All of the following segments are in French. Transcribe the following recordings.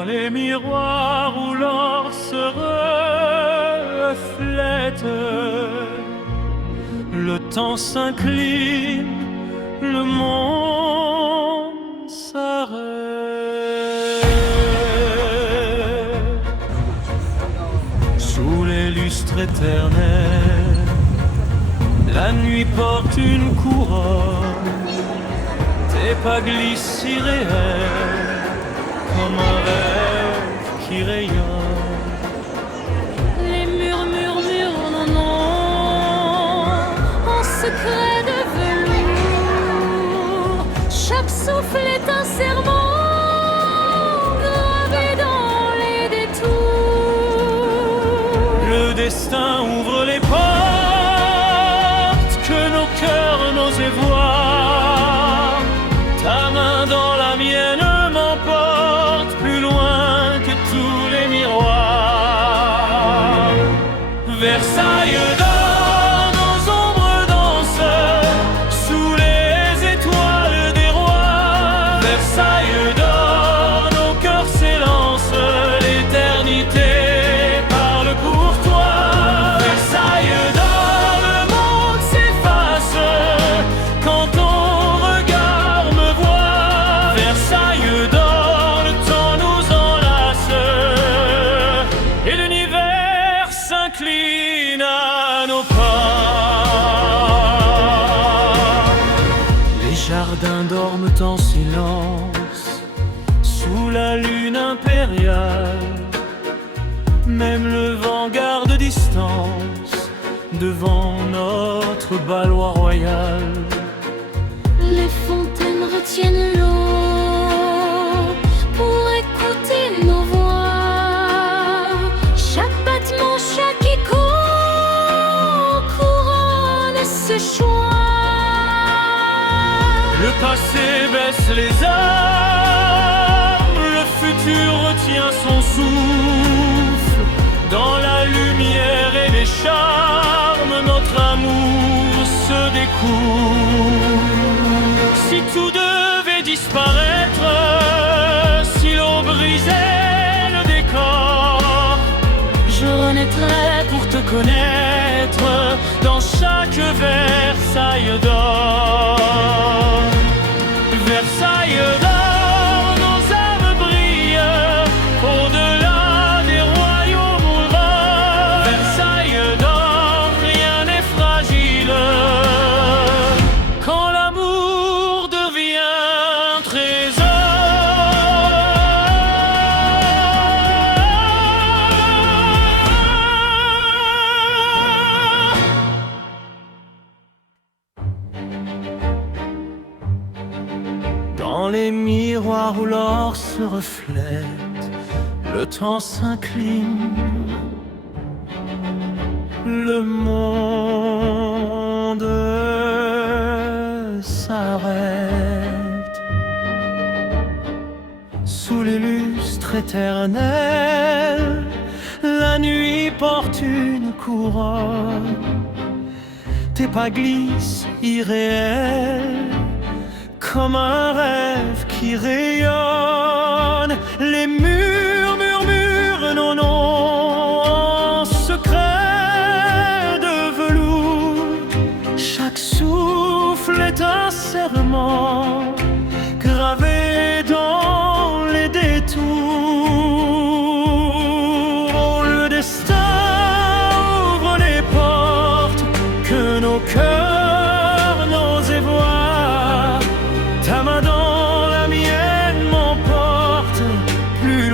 Dans les miroirs où l'or se reflète, le temps s'incline, le monde s'arrête. Sous les lustres éternels, la nuit porte une couronne, tes pas glissent irréels, comme un rêve qui rayonne. Les murmures murmurent non, non, en secret de velours. Chaque souffle est un serment gravé dans les détours. Le destin ouvre les portes que nos cœurs n'osaient voir. Ta main dans la mienne m'emporte plus loin que tous les miroirs. Versailles d'or, nos ombres dansent sous les étoiles des rois. Versailles d'or, nos cœurs s'élancent, l'éternité parle pour toi. Versailles d'or, le monde s'efface quand ton regard me voit. Versailles d'or, le temps nous enlace et l'univers s'incline à nos pas. Les jardins dorment en silence sous la lune impériale. Même le vent garde distance devant notre balois royal. Les fontaines retiennent l'eau pour écouter nos voix. Chaque battement, chaque écho couronne ce choix. Le passé baisse les armes, le futur retient son souffle. Dans la lumière et les charmes, notre amour se découvre. Si tout devait disparaître, si l'on brisait le décor, je renaîtrais pour te connaître dans chaque Versailles d'or. Versailles d'or, nos âmes brillent au-delà des royaumes ouverts. Versailles d'or, rien n'est fragile quand l'amour devient trésor. Dans les miroirs où l'or se reflète, le temps s'incline, le monde s'arrête. Sous les lustres éternels, la nuit porte une couronne, tes pas glissent irréels, comme un rêve qui rayonne. Les murs murmurent non, non, en secret de velours. Chaque souffle est un serment gravé dans les détours. Oh, le destin ouvre les portes que nos cœurs n'osaient voir. Ta main dans la mienne m'emporte plus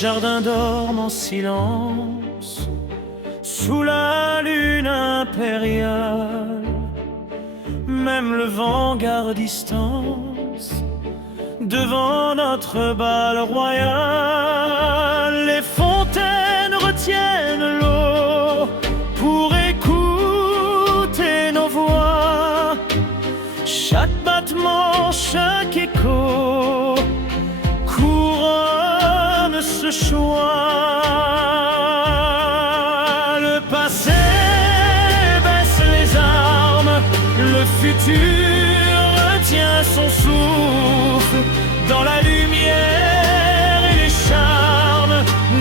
jardins dorment en silence sous la lune impériale. Même le vent garde distance devant notre bal royal. Les fontaines retiennent l'eau pour écouter nos voix. Chaque battement, chaque écho couronne ce choix. Le passé baisse les armes, le futur retient son souffle. Dans la lumière et les charmes,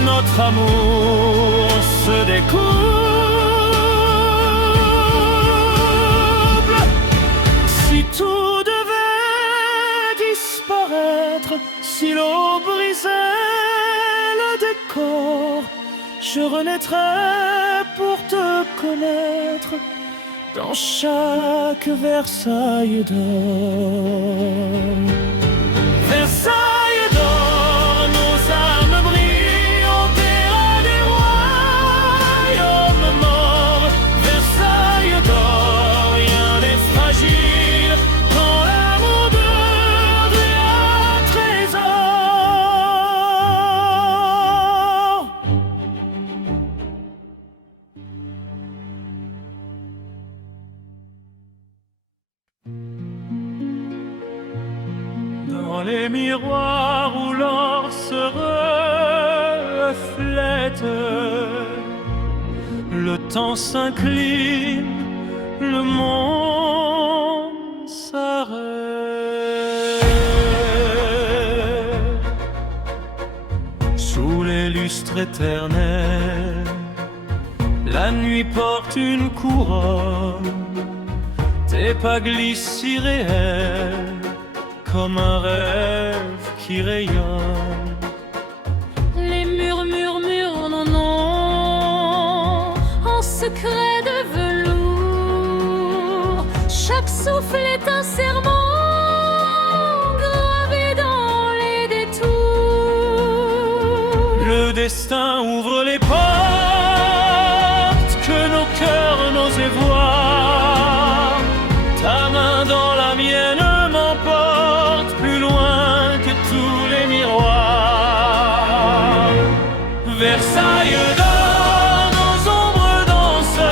notre amour se découple. Si tout devait disparaître, si l'eau brisait le décor, je renaîtrais pour te connaître dans chaque Versailles d'or. Versailles d'or, nos âmes brillent au terrain des royaumes morts. Versailles d'or, rien n'est fragile quand l'amour devient un trésor. Dans les miroirs où l'or se reflète, le temps s'incline, le monde s'arrête. Sous les lustres éternels, la nuit porte une couronne. Tes pas glissent si réels comme un rêve qui rayonne. Les murs murmurent non, non, en secret de velours. Chaque souffle est un serment gravé dans les détours. Le destin ouvre les portes que nos cœurs n'osaient voir. Ta main dans la mienne m'emporte plus loin que tous les miroirs. Versailles d'or, nos ombres dansent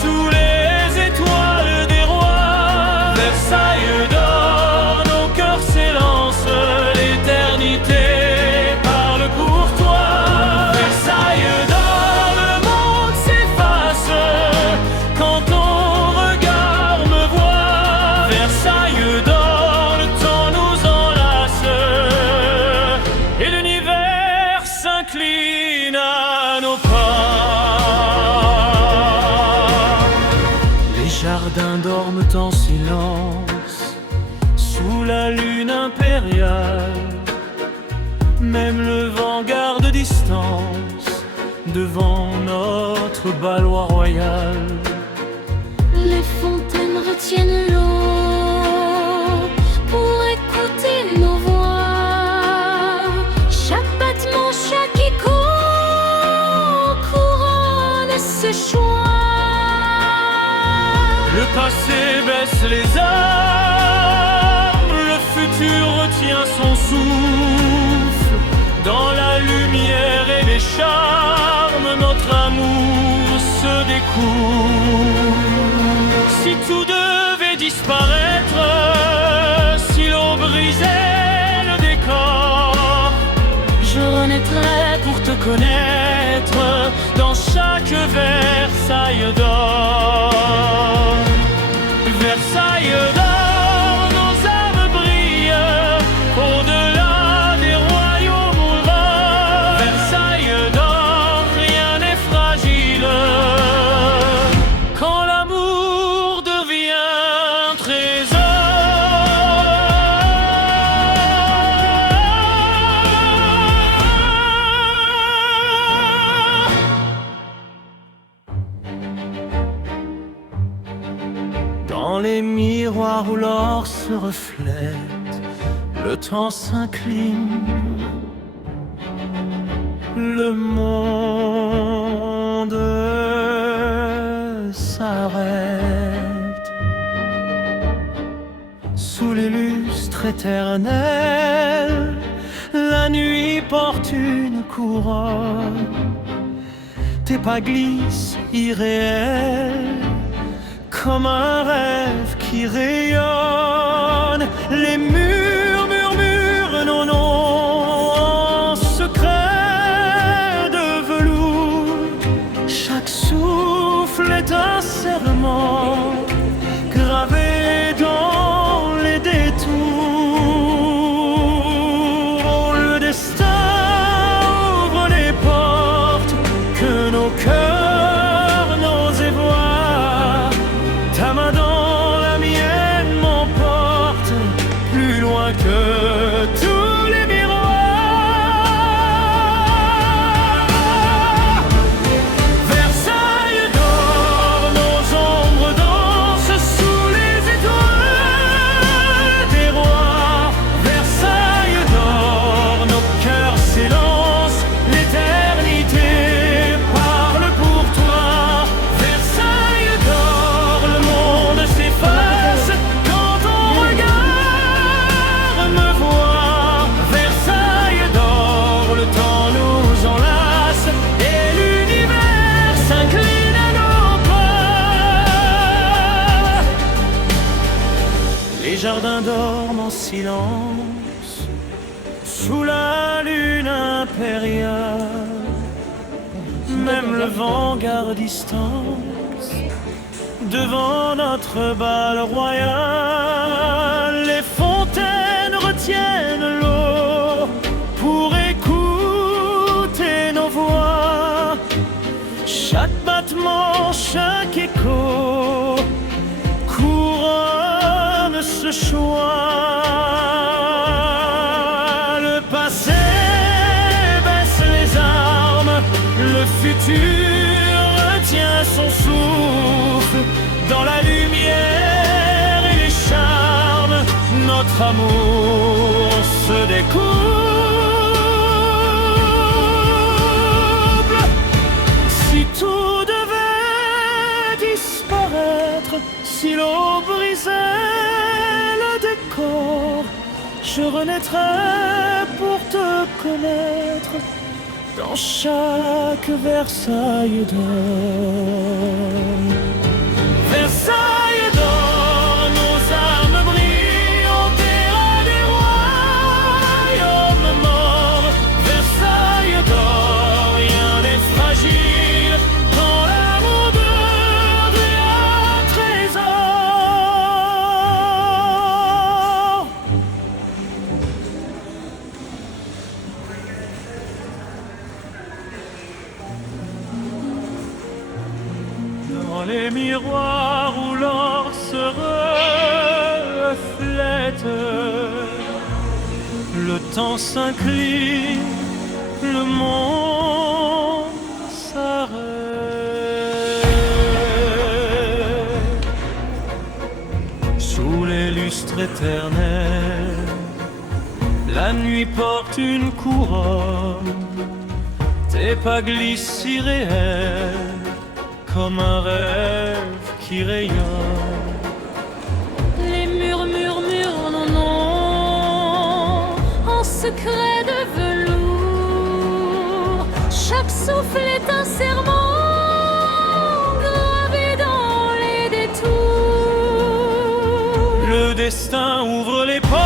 sous les étoiles des rois. Versailles d'or, nos cœurs s'élancent, l'éternité parle pour toi. Versailles d'or, le monde s'efface quand ton regard me voit. Versailles d'or, le temps nous enlace et l'univers s'incline à nos pas. Les jardins dorment en silence sous la lune impériale. Même le vent garde distance devant notre balois royal. Les fontaines retiennent l'eau pour écouter nos voix. Chaque battement, chaque écho couronne ce choix. Le passé baisse les armes, le futur retient son souffle. Dans la lumière et les charmes, notre amour se découle. Si tout devait disparaître, si l'on brisait le décor, je renaîtrais pour te connaître dans chaque Versailles d'or. Versailles d'or, nos âmes brillent au-delà des royaumes ouverts. Versailles d'or, rien n'est fragile quand l'amour devient un trésor. Dans les miroirs où l'or se reflète, le temps s'incline, le monde s'arrête. Sous les lustres éternels, la nuit porte une couronne. Tes pas glissent irréels, comme un rêve qui rayonne. Les murs murmurent nos noms en secret de velours. Chaque souffle est un serment gravé dans les détours. Le destin ouvre les portes que nos cœurs n'osaient voir. Ta main dans la mienne m'emporte plus loin que tous les miroirs. Versailles d'or, nos ombres dansent sous les étoiles des rois. Versailles d'or, nos cœurs s'élancent, l'éternité parle pour toi. Versailles d'or, le monde s'efface quand ton regard me voit. Versailles d'or, le temps nous enlace et l'univers s'incline à nos pas. Les jardins dorment en silence sous la lune impériale. Même le vent garde distance devant notre bal royal. Les fontaines retiennent l'eau pour écouter nos voix. Chaque battement, chaque écho couronne ce choix. Le passé baisse les armes, le futur retient son souffle. Dans la lumière et les charmes, notre amour se découple. Si tout devait disparaître, si l'eau brisait le décor, je renaîtrais pour te connaître dans chaque Versailles d'or. Versailles d'or, nos âmes brillent au terrain des royaumes morts. Versailles d'or, rien n'est fragile quand l'amour devient un trésor. Dans les miroirs où l'or se reflète, le temps s'incline, le monde s'arrête. Sous les lustres éternels, la nuit porte une couronne. Tes pas glissent irréels, comme un rêve qui rayonne. Les murs murmurent nos noms en secret de velours. Chaque souffle est un serment gravé dans les détours. Le destin ouvre les portes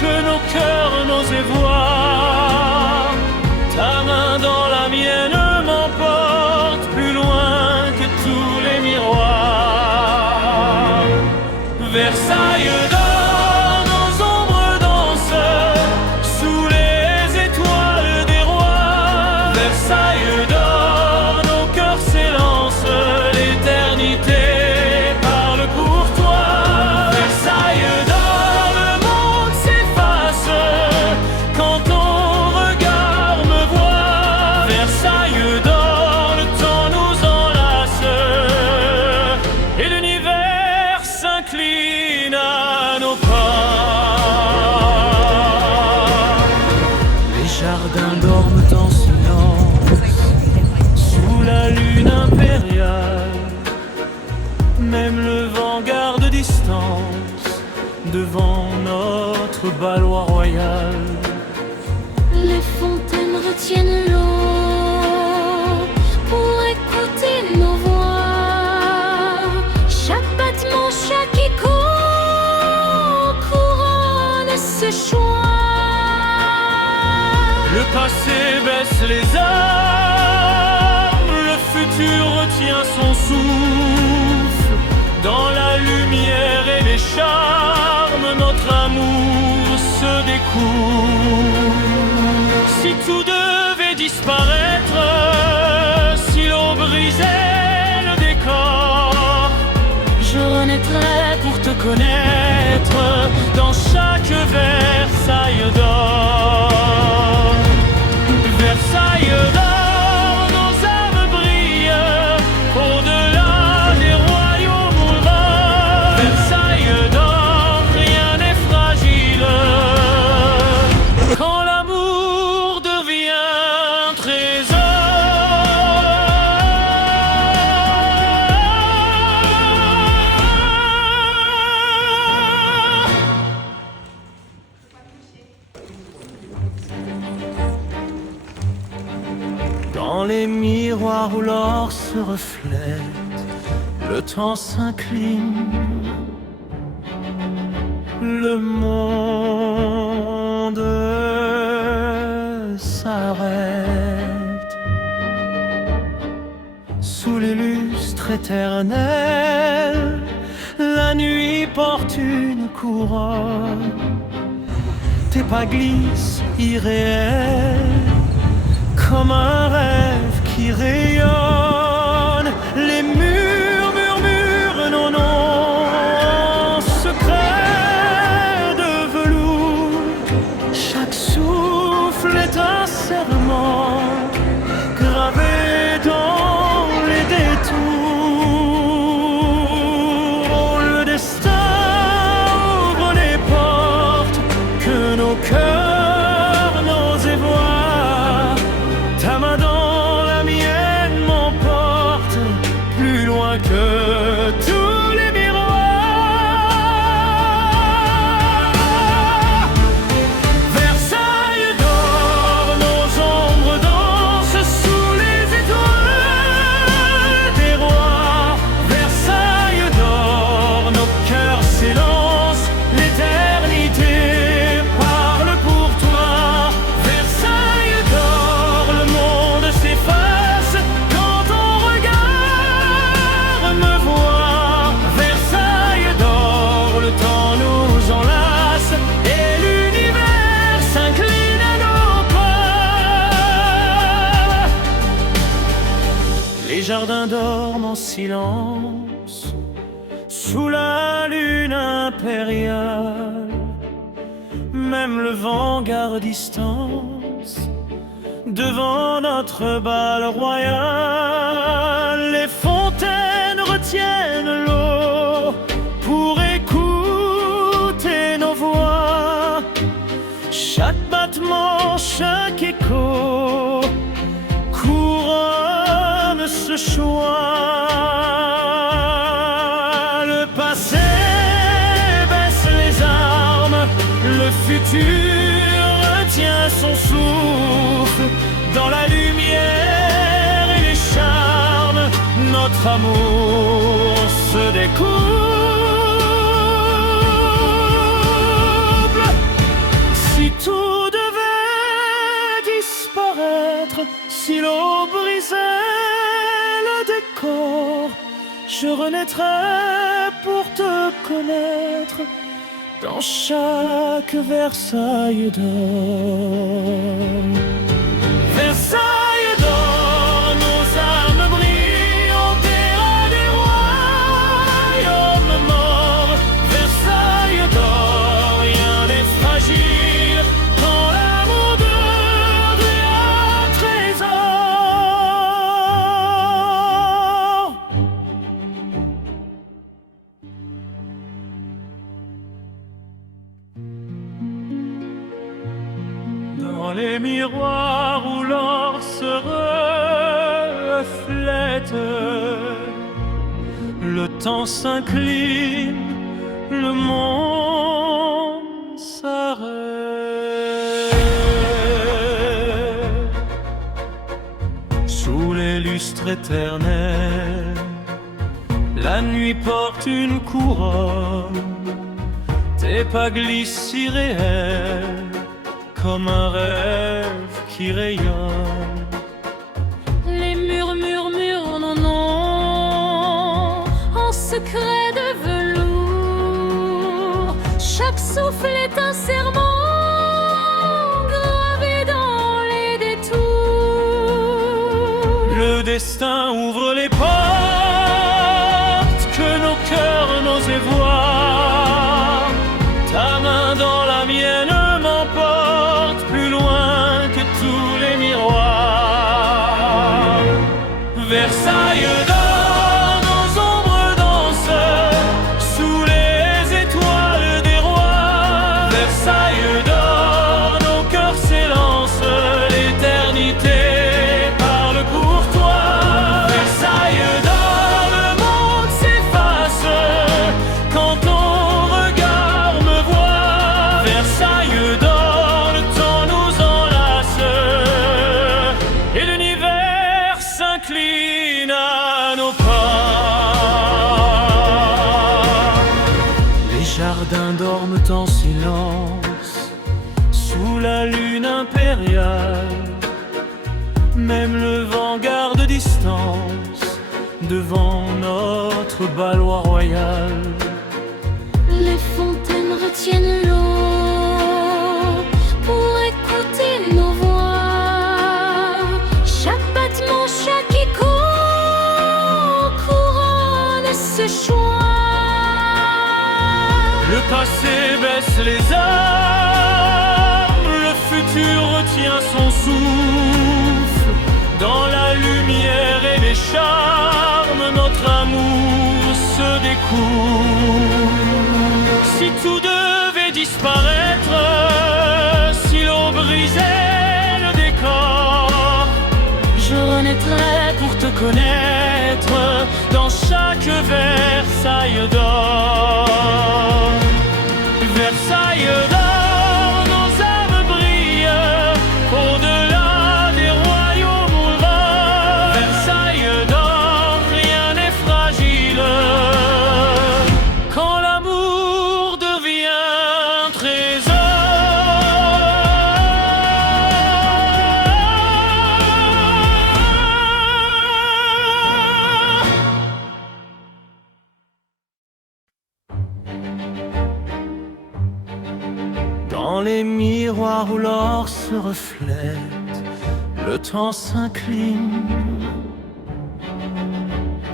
que nos cœurs n'osaient voir. Ta main dans la mienne m'emporte plus loin que tous les miroirs. Versailles d'or, nos ombres dansent sous les étoiles des rois. Versailles d'or, nos cœurs s'élancent, l'éternité parle pour toi. Versailles d'or, le monde s'efface quand balois royal. Les fontaines retiennent l'eau pour écouter nos voix. Chaque battement, chaque écho couronne ce choix. Le passé baisse les armes, le futur retient son souffle. Dans la lumière et les charmes, notre amour se découvre. Si tout devait disparaître, si l'eau brisait le décor, je renaîtrais pour te connaître dans chaque Versailles d'or. Versailles d'or, nos âmes brillent au-delà des royaumes morts. Versailles d'or, rien n'est fragile quand l'amour devient trésor. Dans les miroirs où l'or se reflète, le temps s'incline, le monde s'arrête. Sous les lustres éternels, la nuit porte une couronne. Tes pas glissent irréels comme un rêve qui rayonne. Les murs murmurent nos noms en secret de velours. Chaque souffle est un serment gravé dans les détours. Le destin ouvre les portes que nos cœurs n'osaient voir. Ta main dans la mienne m'emporte plus loin que tous les miroirs. Versailles d'or, nos ombres dansent sous les étoiles des rois. Versailles d'or, nos cœurs s'élancent, l'éternité parle pour toi. Versailles d'or, le monde s'efface quand ton regard me voit. Versailles d'or, le temps nous enlace et l'univers s'incline à nos pas. Les jardins dorment en silence sous la lune impériale. Même le vent garde distance devant notre bal royal. Les fontaines retiennent l'eau pour écouter nos voix. Chaque battement, chaque écho couronne ce choix. Le passé baisse les armes, le futur retient son souffle. Dans la lumière et les charmes, notre amour se découple. Si tout devait disparaître, si l'eau brisait le décor, je renaîtrais pour te connaître dans chaque Versailles d'or. Versailles d'or, nos âmes brillent au-delà des royaumes morts. Versailles d'or, rien n'est fragile quand l'amour devient trésor. Dans les miroirs où l'or se reflète, le temps s'incline, le monde s'arrête. lustre éternel. La nuit porte une couronne, tes pas glissent si réels, comme un rêve qui rayonne. Les murs murmurent non, non, en secret de velours. Chaque souffle est un serment gravé dans les détours. Le destin ouvre les portes que nos cœurs n'osaient voir. Ta main dans la mienne m'emporte plus loin que tous les miroirs. Versailles d'or, nos ombres dansent sous les étoiles des rois. Versailles d'or, nos cœurs s'élancent, l'éternité parle pour toi. Versailles d'or, le monde s'efface quand ton regard me voit. Versailles d'or, le temps nous enlace et l'univers s'incline à nos pas. Les jardins dorment en silence sous la lune impériale. Même le vent garde distance devant notre balois royal. Les fontaines retiennent l'eau pour écouter nos voix. Chaque battement, chaque écho couronne ce choix. Le passé baisse les armes, le futur retient son souffle. Dans la lumière et les charmes, notre amour se découvre. Si tout devait disparaître, si l'eau brisait le décor, je renaîtrais pour te connaître dans chaque Versailles d'or. Versailles d'or, nos âmes brillent au-delà des royaumes ouverts. Versailles d'or, rien n'est fragile quand l'amour devient Dans les miroirs où l'or se reflète, le temps s'incline,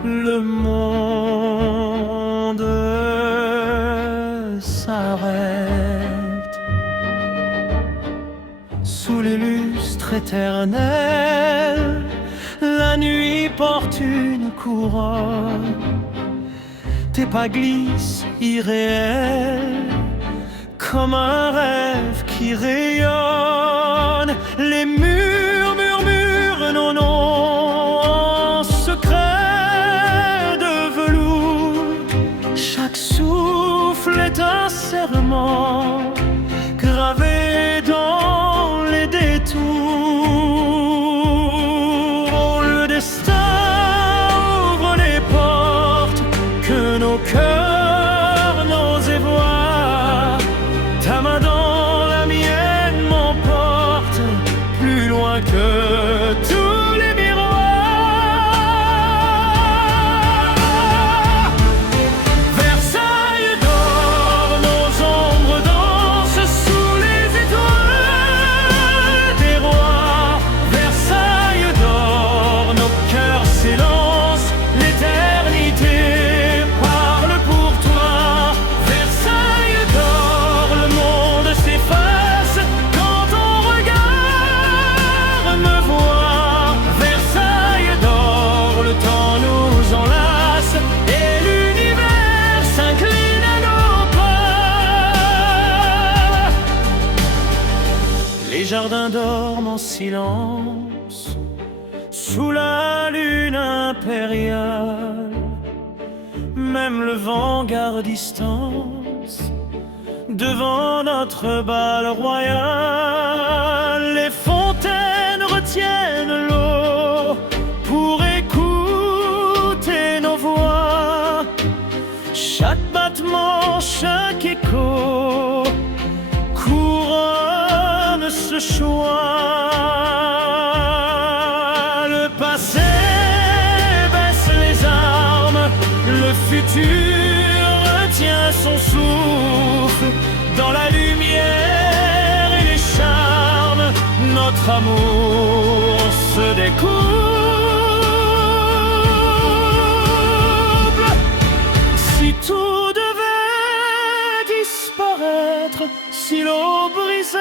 le monde s'arrête. Sous les lustres éternels, la nuit porte une couronne, tes pas glissent irréels, comme un rêve qui rayonne. Les murs murmurent non, non, en secret de velours. Chaque souffle est un serment gravé dans les détours. Oh, le destin ouvre les portes que nos cœurs n'osaient voir. Ta main dans la mienne m'emporte plus loin que tous les miroirs. Versailles d'or, nos ombres dansent sous les étoiles des rois. Versailles d'or, nos cœurs s'élancent, l'éternité parle pour toi. Versailles d'or, le monde s'efface quand ton regard me voit. Versailles d'or, le temps nous enlace et l'univers s'incline à nos pas. Les jardins dorment en silence sous la lune impériale. Même le vent garde distance devant notre bal royal. Les fontaines retiennent l'eau pour écouter choix. Le passé baisse les armes, le futur retient son souffle. Dans la lumière et les charmes, notre amour se découple. Si tout devait disparaître, si l'eau brisait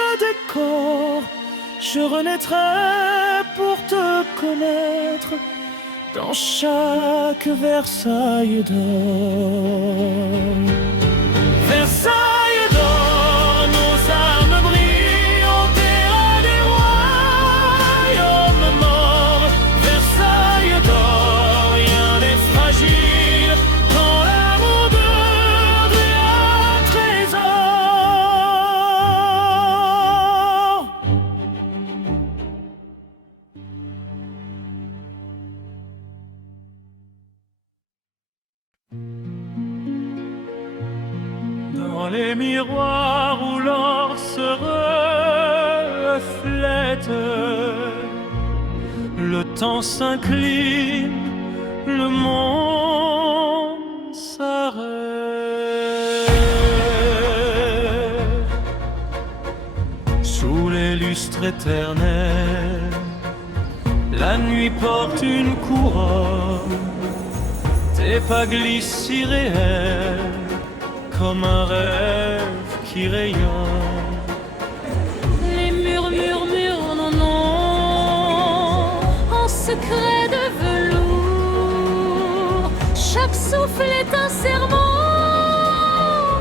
le décor, je renaîtrais pour te connaître dans chaque Versailles d'or. Versailles d'or, nos âmes brillent au terrain des royaumes morts. Versailles d'or, rien n'est fragile quand l'amour devient un trésor. Dans les miroirs où l'or se reflète, le temps s'incline, le monde s'arrête. Sous les lustres éternels, la nuit porte une couronne. Tes pas glissent si réels, comme un rêve qui rayonne. Les murs murmurent non, non, en secret de velours. Chaque souffle est un serment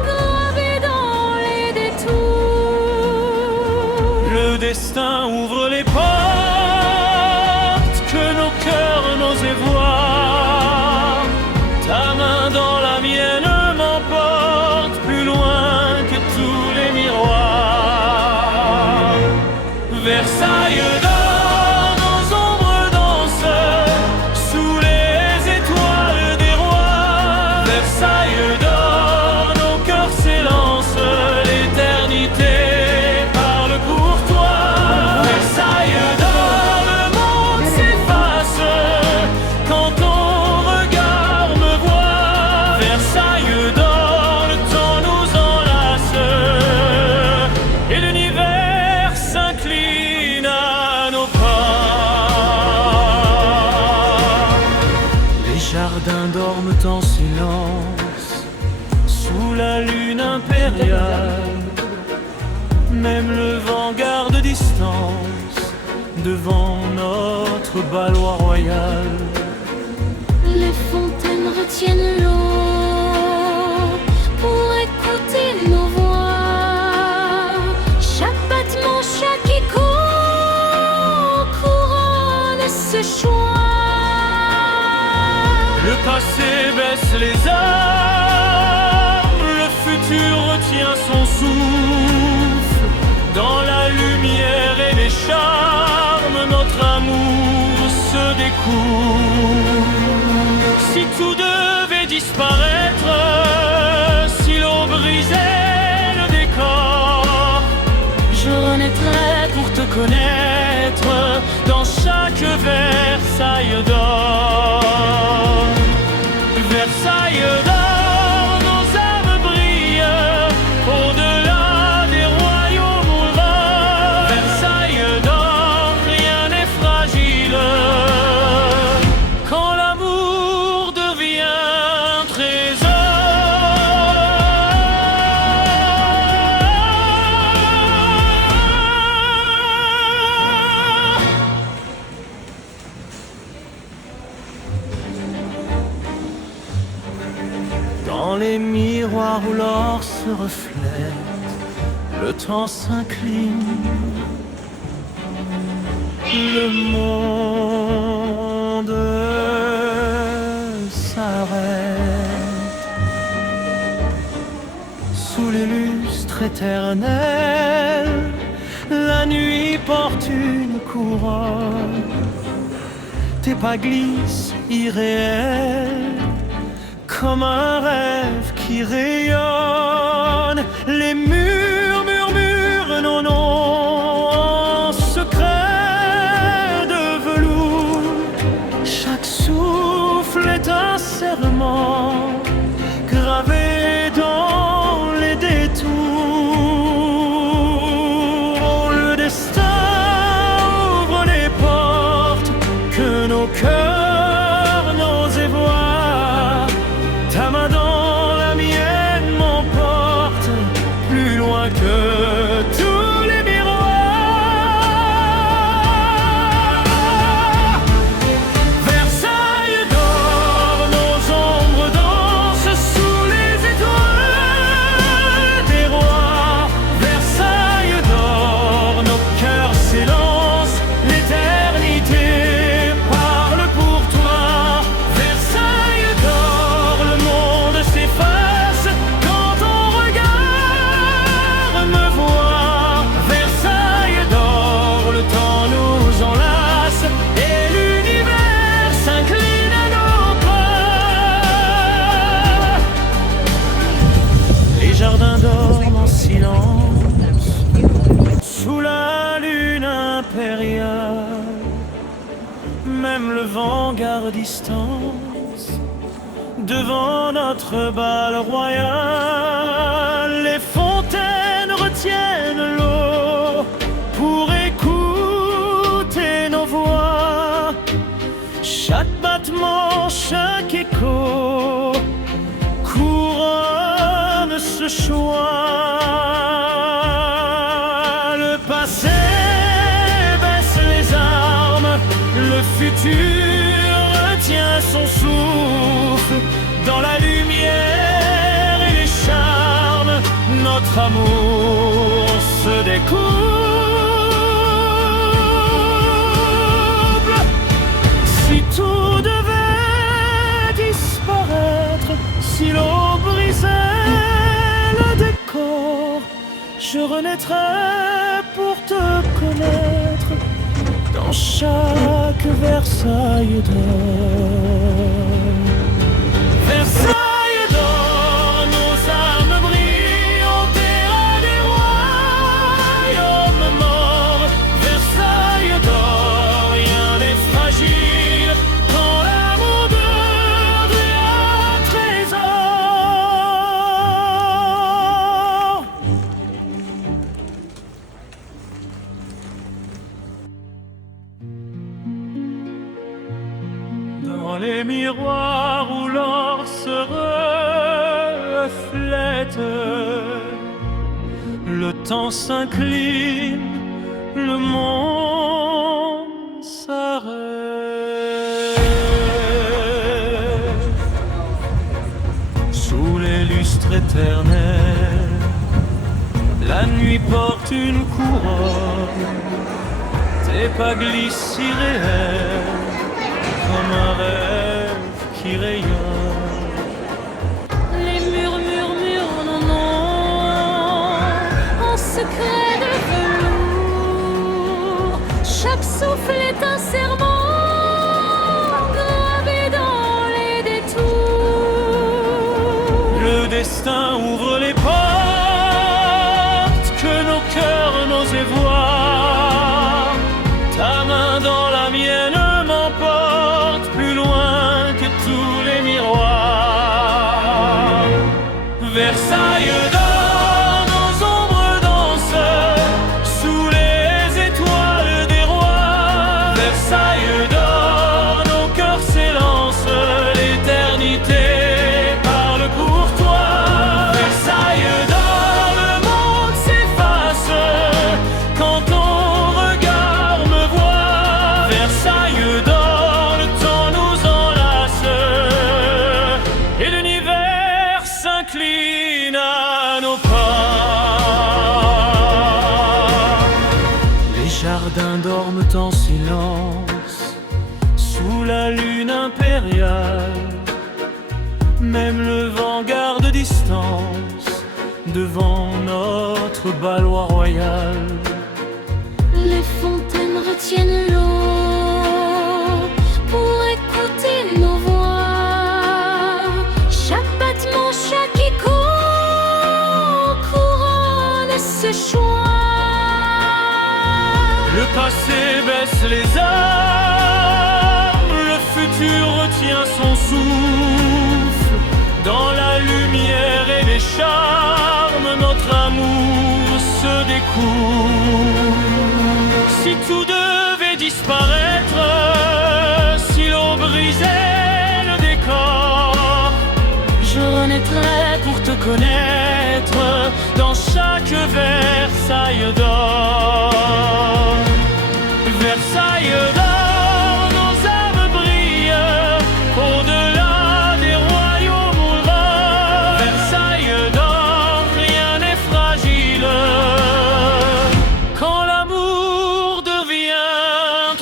gravé dans les détours. Le destin ouvre les portes que nos cœurs n'osaient voir. Ta main dans la mienne m'emporte plus loin que tous les miroirs. Versailles d'or, nos ombres dansent sous les étoiles des rois. Versailles d'or, nos cœurs s'élancent, l'éternité parle pour toi. Versailles d'or, le monde s'efface quand ton regard me voit. Versailles d'or, le temps nous enlace et l'univers s'incline à nos pas. Les jardins dorment en silence sous la lune impériale. Même le vent garde distance devant notre balois royal. Les fontaines retiennent l'eau pour écouter nos voix. Chaque battement, chaque écho couronne ce choix. Le passé baisse les armes, le futur retient son souffle. Dans la lumière et les charmes, notre amour se découle. Si tout devait disparaître, si l'eau brisait le décor, je renaîtrais pour te connaître dans chaque Versailles d'or. Versailles d'or, nos âmes brillent au-delà des royaumes ouverts. Versailles d'or, rien n'est fragile quand l'amour devient un Dans les miroirs où l'or se reflète, le temps s'incline, le monde s'arrête. Sous les lustres éternels, la nuit porte une couronne. Tes pas glissent irréels, comme un rêve qui rayonne. Les murs murmurent non, non, vents gardent distance devant notre bal royal. Les fontaines retiennent l'eau pour écouter nos voix. Chaque battement, chaque écho couronne ce choix. Le passé baisse les armes, le futur retient son souffle. Dans la lumière et les charmes, notre amour se découple. Si tout devait disparaître, si l'eau brisait le décor, je renaîtrais pour te connaître dans chaque Versailles d'or. Versailles d'or, nos âmes brillent au terrain des royaumes morts. Versailles d'or, rien n'est fragile quand l'amour devient un trésor. Dans les miroirs où l'or se reflète, le temps s'incline, le monde s'arrête. Sous les lustres éternels, la nuit porte une couronne. Tes pas glissent si réels comme un rêve qui rayonne. Les murmures murmurent nos noms en secret de velours. Chaque souffle est un serment gravé dans les détours. Le destin ouvre les portes que nos cœurs n'osaient voir. Ta main dans la mienne m'emporte plus loin que tous les miroirs. Versailles d'or, nos ombres dansent sous les étoiles des rois. Versailles d'or, nos cœurs s'élancent, l'éternité parle pour toi. Versailles d'or, le monde s'efface quand ton regard me voit. Versailles d'or, le temps nous enlace et l'univers s'incline à nos pas. Les jardins dorment en silence sous la lune impériale. Même le vent garde distance devant notre balois royal. Les fontaines retiennent l'eau pour écouter nos voix. Chaque battement, chaque écho couronne ce choix. Le passé baisse les armes, le futur retient son souffle. Dans la lumière et les charmes, notre amour se découle. Si tout devait disparaître, si l'eau brisait le décor, je renaîtrais pour te connaître dans chaque Versailles d'or. Versailles d'or, nos âmes brillent au-delà des royaumes ouverts. Versailles d'or, rien n'est fragile quand l'amour devient un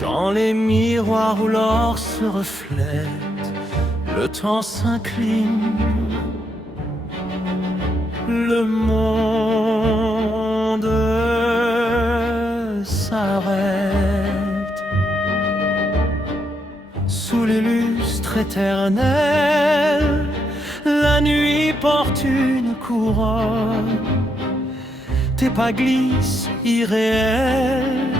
Dans les miroirs où l'or se reflète, le temps s'incline, le monde s'arrête. lustre éternel. La nuit porte une couronne, tes pas glissent irréels,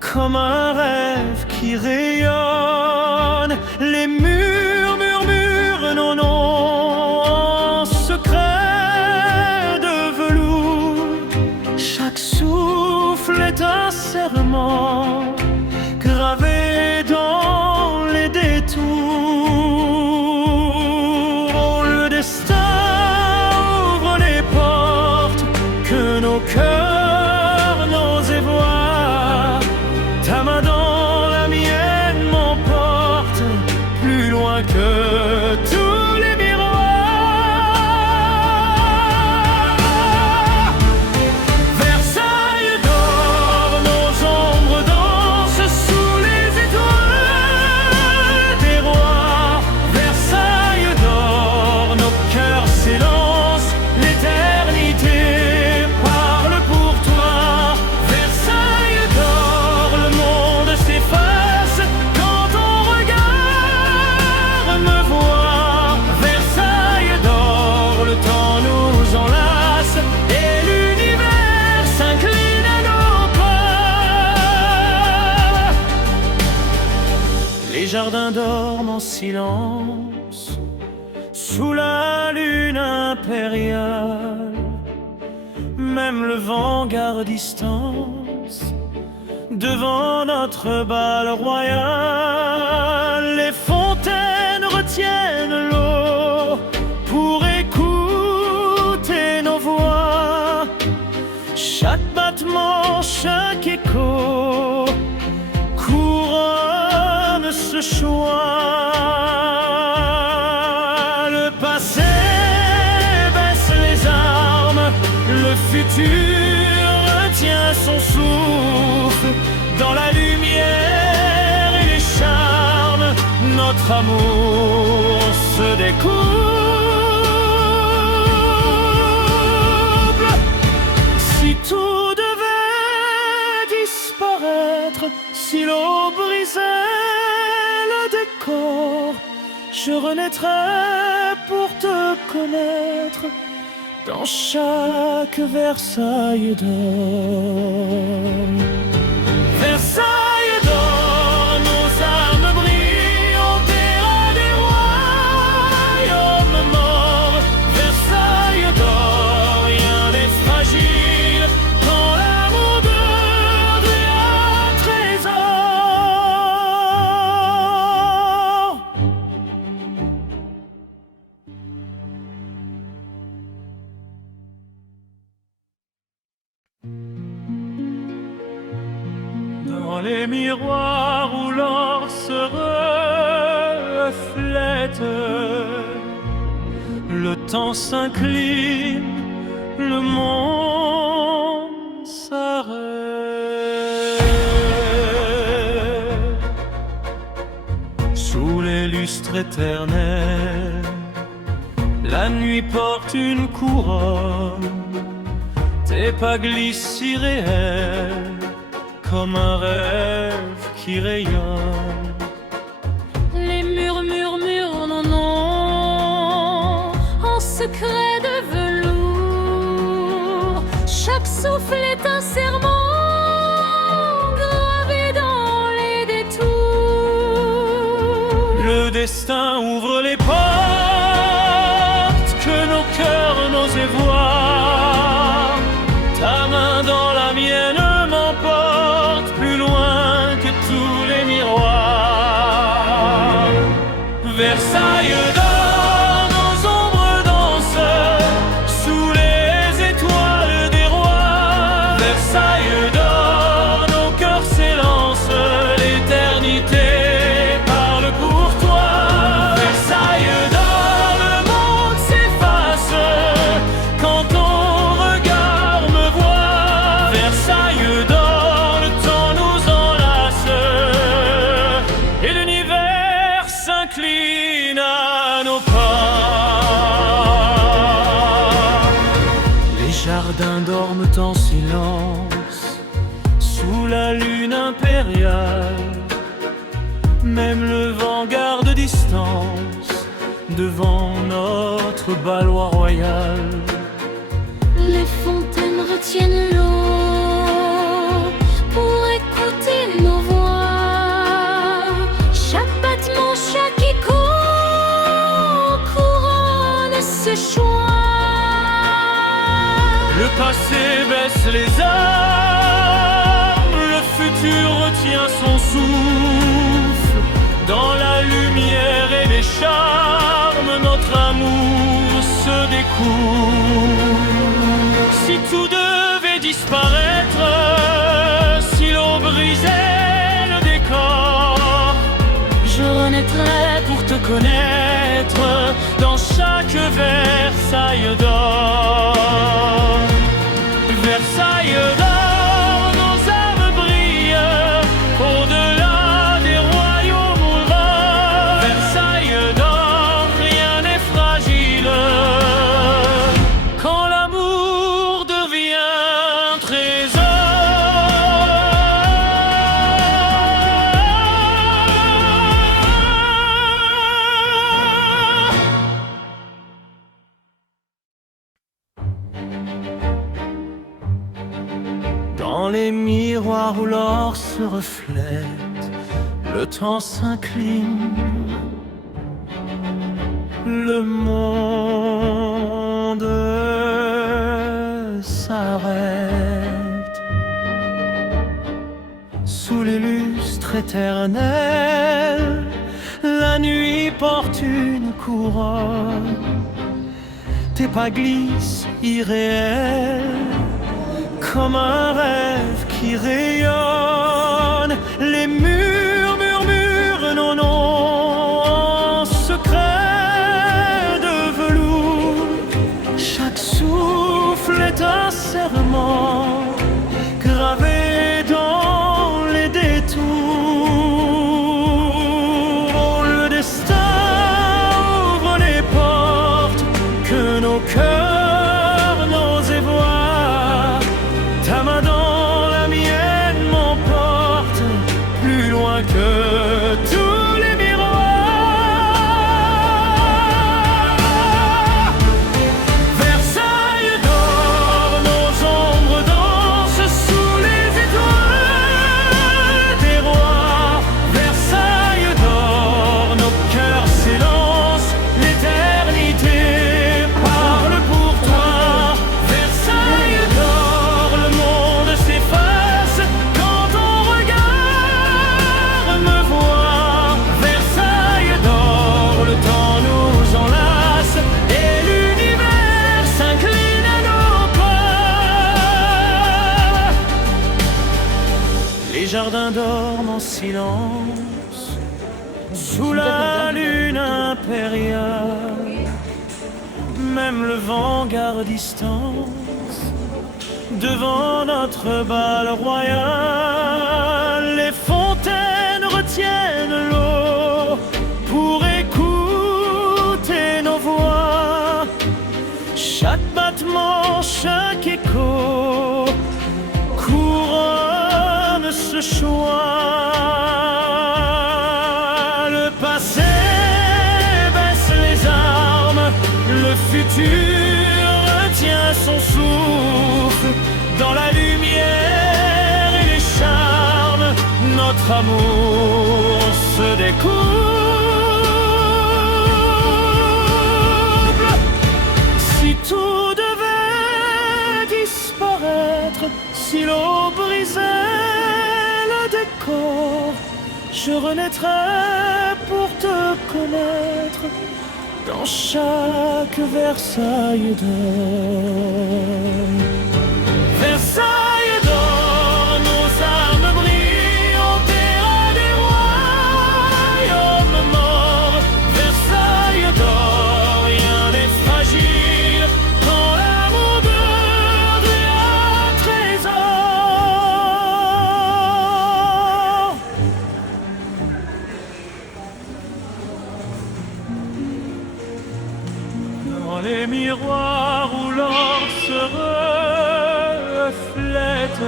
comme un rêve qui rayonne. Les murs murmurent nos noms en secret de velours. Chaque souffle est un serment gravé dans les détours. Oh, le destin ouvre les portes que nos cœurs n'osaient voir. Ta main dans la mienne m'emporte plus loin que tous les miroirs. Versailles d'or, nos ombres dansent sous les étoiles des rois. Versailles d'or, nos cœurs s'élancent, l'éternité parle pour toi. Versailles d'or, le monde s'efface quand ton regard me voit. Versailles d'or, le temps nous enlace et l'univers s'incline à nos pas. Les jardins dorment en silence sous la lune impériale. Même le vent garde distance devant notre bal royal. Les fontaines retiennent l'eau pour écouter nos voix. Chaque battement, chaque écho couronne ce choix. Le passé baisse les armes, le futur retient son souffle. Dans la lumière et les charmes, notre amour se découple. Si tout devait disparaître, si l'eau brisait le décor, je renaîtrais pour te connaître dans chaque Versailles d'or. Versailles d'or, nos âmes brillent au terrain des royaumes morts. Versailles d'or, rien n'est fragile quand l'amour devient un trésor. Dans les miroirs où l'or se reflète, le temps s'incline, le monde s'arrête. Sous les lustres éternels, la nuit porte une couronne, tes pas glissent irréels, comme un rêve qui rayonne. Les murs murmurent nos noms en secret de velours. Chaque souffle est un serment gravé dans les détours. Le destin ouvre les portes que nos cœurs n'osaient voir. Ta main dans la mienne m'emporte plus loin que tous les miroirs. Versailles d'or, nos ombres dansent sous les étoiles des rois. Versailles d'or, nos cœurs s'élancent, l'éternité parle pour toi. Versailles d'or, le monde s'efface quand ton regard me voit. Versailles d'or, le temps nous enlace et l'univers s'incline à nos pas. Les jardins dorment en silence sous la lune impériale. Même le vent garde distance devant notre balois royal. Les fontaines retiennent l'eau pour écouter nos voix. Chaque battement, chaque écho couronne ce choix. Le passé baisse les armes, le futur retient son souffle. Dans la lumière et les charmes, notre amour se découle. Si tout devait disparaître, si l'on brisait le décor, Je renaîtrai pour te connaître dans chaque Versailles d'or. Versailles d'or, nos âmes brillent au-delà des royaumes ouverts. Versailles d'or, rien n'est fragile quand l'amour devient Dans les miroirs où l'or se reflète, le temps s'incline, le monde s'arrête. Sous les lustres éternels, la nuit porte une couronne. Tes pas glissent irréels, comme un rêve qui rayonne. Les murs murmurent nos noms en secret de velours. Chaque souffle est un serment gravé dans les détours. Le destin ouvre les portes que nos cœurs n'osaient voir. Ta main dans la mienne m'emporte plus loin que tous les miroirs. Versailles d'or, nos ombres dansent sous les étoiles des rois. Versailles d'or, nos cœurs s'élancent, l'éternité parle pour toi. Versailles d'or, le monde s'efface quand ton regard me voit. Versailles d'or, le temps nous enlace et l'univers s'incline à nos pas. Les jardins dorment en silence sous la lune impériale. Même le vent garde distance devant notre bal royal. Les fontaines retiennent l'eau pour écouter nos voix. Chaque battement, chaque écho couronne ce choix. Le passé baisse les armes, le futur retient son souffle. Dans la lumière et les charmes, notre amour se découple. Si tout devait disparaître, si l'eau brisait le décor, je renaîtrais pour te connaître dans chaque Versailles d'or. Versailles d'or, nos âmes brillent au-delà des royaumes morts. Versailles d'or, rien n'est fragile quand l'amour devient un trésor. Dans les miroirs où l'or se reflète,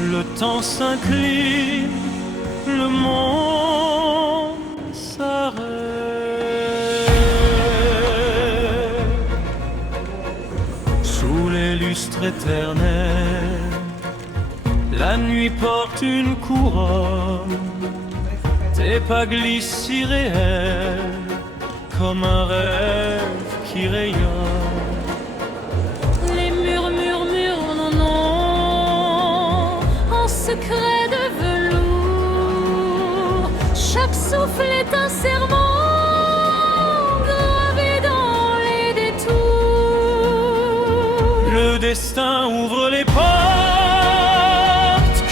le temps s'incline, le monde s'arrête. éternel. La nuit porte une couronne, tes pas glissent si réels, comme un rêve qui rayonne. Les murmures murmurent non, non, en secret de velours. Chaque souffle est un serment gravé dans les détours. Le destin ouvre les portes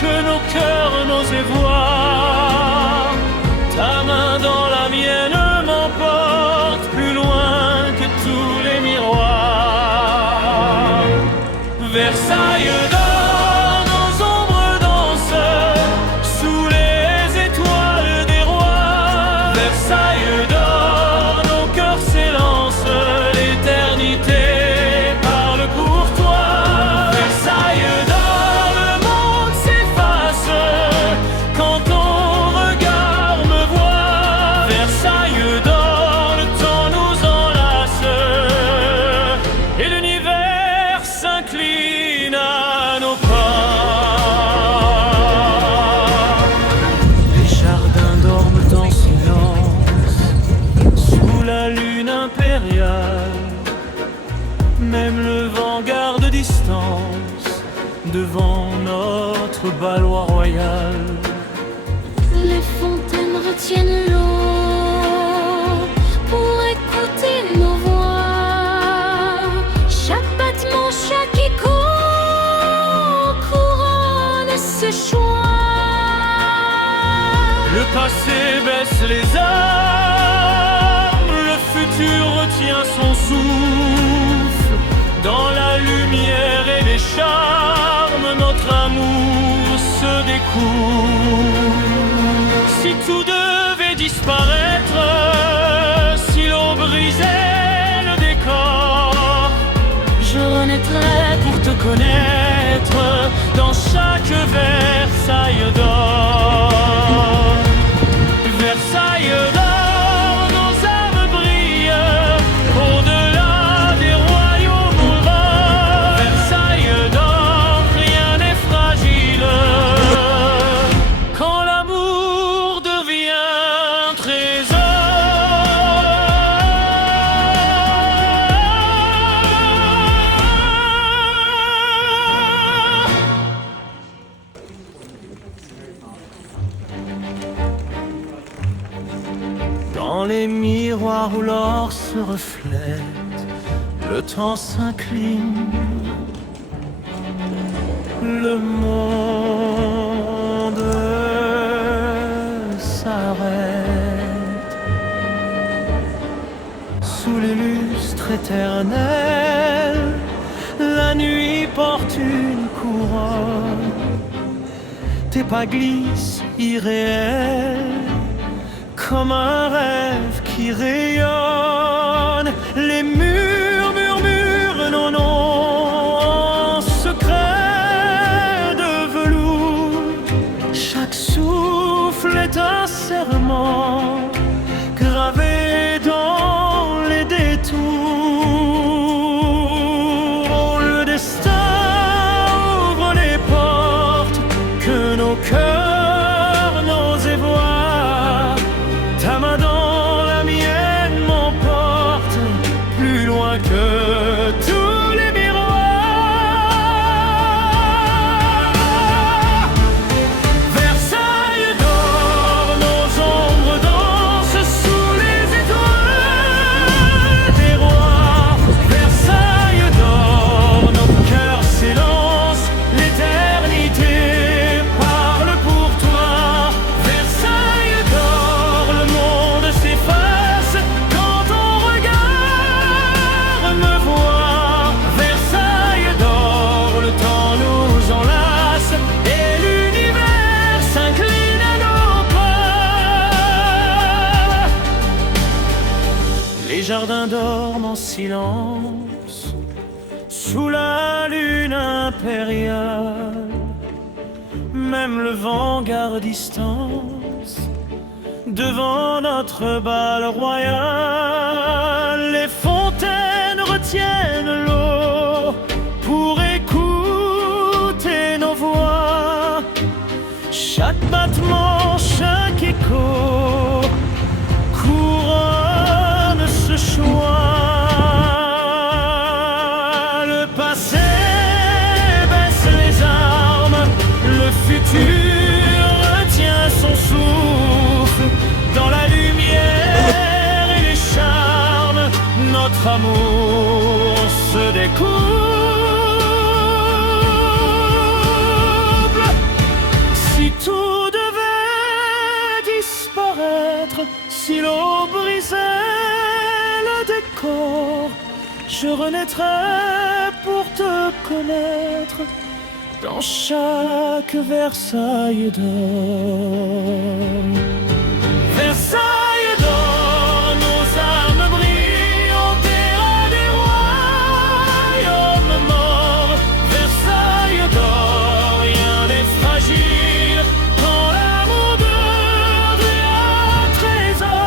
que nos cœurs n'osaient voir. Ta main dans la mienne m'emporte plus loin que tous les miroirs. Versailles d'or, nos ombres dansent sous les étoiles des rois. Versailles d'or, nos cœurs s'élancent, l'éternité parle pour toi. Versailles d'or, le monde s'efface quand ton regard me voit. Versailles d'or, le temps nous enlace et l'univers s'incline à nos pas. Les jardins dorment en silence sous la lune impériale. Même le vent garde distance devant notre balois royal. Les fontaines retiennent l'eau pour écouter nos voix. Chaque battement, chaque écho couronne ce choix. Le passé baisse les armes, le futur retient son souffle. Dans la lumière et les charmes, notre amour se découle. Si tout devait disparaître, si l'eau brisait le décor, je renaîtrais pour te connaître dans chaque Versailles d'or. Versailles d'or, nos âmes brillent au-delà des royaumes ouverts. Versailles d'or, rien n'est fragile quand l'amour devient trésor. Dans les miroirs où l'or se reflète, le temps s'incline, le monde s'arrête. Sous les lustres éternels, la nuit porte une couronne, tes pas glissent irréels, comme un rêve qui rayonne. Les murs murmurent non, non, en secret de velours. Chaque souffle est un serment gravé dans les détours. Oh, le destin ouvre les portes que nos cœurs n'osaient voir. Ta main dans la mienne m'emporte plus loin que tous les miroirs. Versailles d'or, nos ombres dansent sous les étoiles des rois. Versailles d'or, nos cœurs s'élancent, l'éternité parle pour toi. Versailles d'or, le monde s'efface quand ton regard me voit. Versailles d'or, le temps nous enlace et l'univers s'incline à nos pas. Les jardins dorment en silence sous la lune impériale. Même le vent garde distance devant notre bal royal. Les fontaines retiennent l'eau pour écouter Chaque battement, chaque écho couronne ce choix. Le passé baisse les armes, le futur retient son souffle. Dans la lumière et les charmes, notre amour se découple. Si tout devait disparaître, si l'eau brisait le décor, je renaîtrais pour te connaître dans chaque Versailles d'or. Versailles d'or, nos âmes brillent au terrain des royaumes morts. Versailles d'or, rien n'est fragile quand l'amour devient un trésor.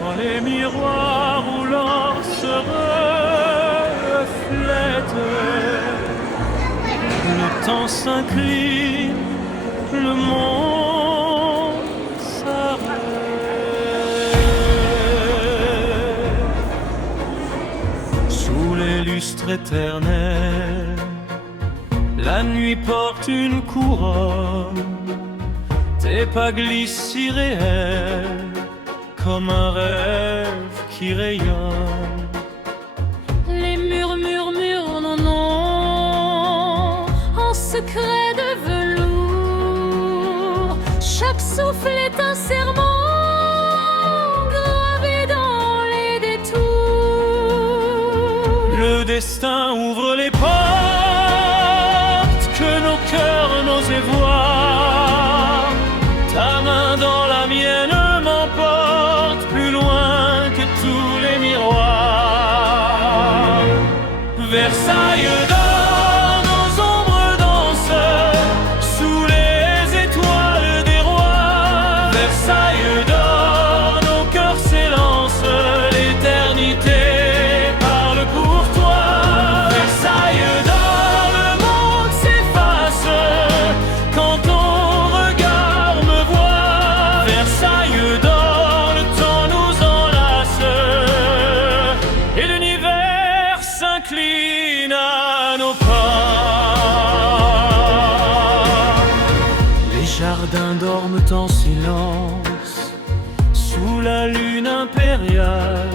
Dans les miroirs où l'or se reflète, le temps s'incline, le monde s'arrête. Sous les lustres éternels, la nuit porte une couronne. Tes pas glissent si réels, comme un rêve qui rayonne. Les murs murmurent non, non, en secret de velours. Chaque souffle est un serment gravé dans les détours. Le destin ouvre les portes que nos cœurs n'osaient voir. Ta main dans la mienne m'emporte plus loin que tous les miroirs. Versailles d'or, nos ombres dansent sous les étoiles des rois. Versailles d'or, nos cœurs s'élancent, l'éternité parle pour toi. Versailles d'or, le monde s'efface quand ton regard me voit. Versailles d'or, le temps nous enlace et l'univers s'incline à nos pas. Les jardins dorment en silence sous la lune impériale.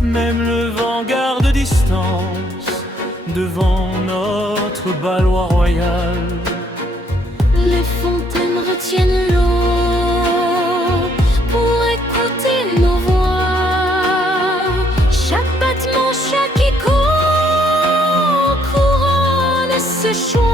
Même le vent garde distance devant notre balois royal. Les fontaines retiennent l'eau pour écouter nos voix. Chaque battement, chaque écho couronne ce choix.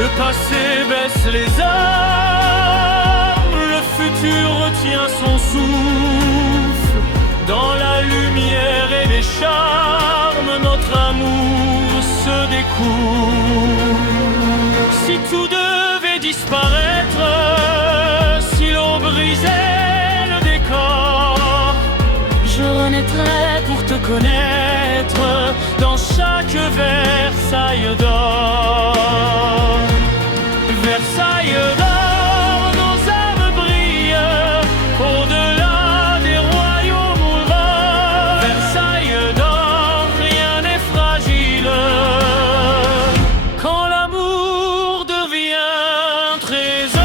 Le passé baisse les armes, le futur retient son souffle. Dans la lumière et les charmes, notre amour se découle. Si tout devait disparaître, si l'eau brisait le décor, je renaîtrais pour te connaître dans chaque Versailles d'or. Versailles d'or, nos âmes brillent au-delà des royaumes ouverts. Versailles d'or, rien n'est fragile quand l'amour devient trésor.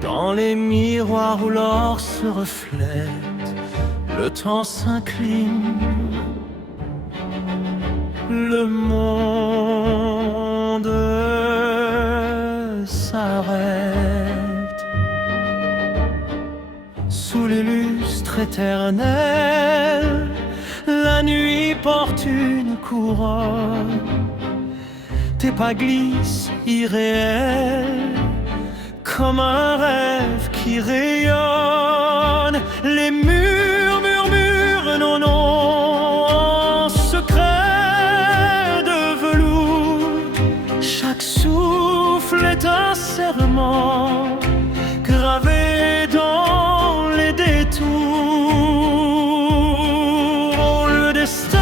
Dans les miroirs où l'or se reflète, le temps s'incline, le monde s'arrête. Sous les lustres éternels, la nuit porte une couronne. Tes pas glissent irréels comme un rêve qui rayonne. Les murs murmurent nos noms en secret de velours. Chaque souffle est un serment gravé dans les détours. Le destin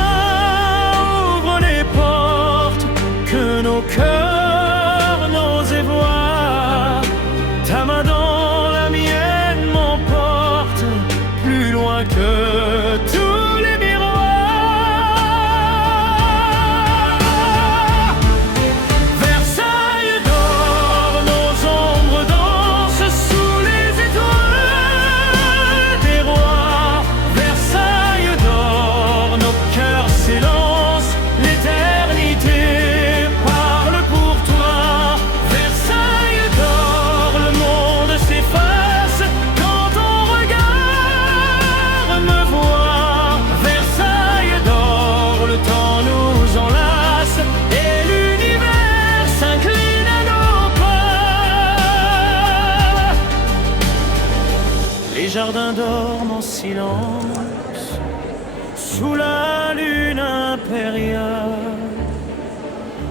ouvre les portes que nos cœurs n'osaient voir. Ta main dans la mienne m'emporte plus loin que tous les miroirs. Versailles d'or, nos ombres dansent sous les étoiles des rois. Versailles d'or, nos cœurs s'élancent, l'éternité parle pour toi. Versailles d'or, le monde s'efface quand ton regard me voit. Versailles d'or, le temps nous enlace et l'univers s'incline à nos pas. Les jardins dorment en silence sous la lune impériale.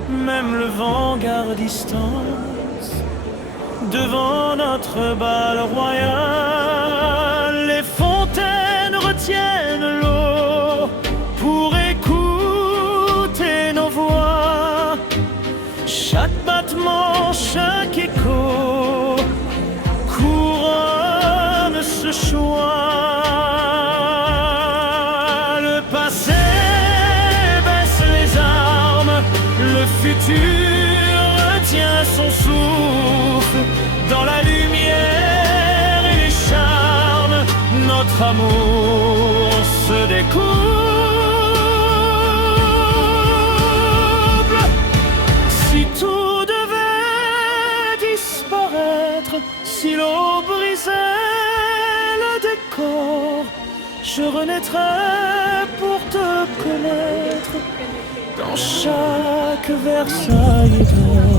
Même le vent garde distance devant notre bal royal. Les fontaines retiennent l'eau pour écouter nos voix. Chaque battement, chaque écho couronne ce choix. Le passé baisse les armes, le futur retient son souffle. Dans la lumière et les charmes, notre amour se découple. Si tout devait disparaître, si l'eau brisait le décor, je renaîtrais pour te connaître dans chaque Versailles d'or.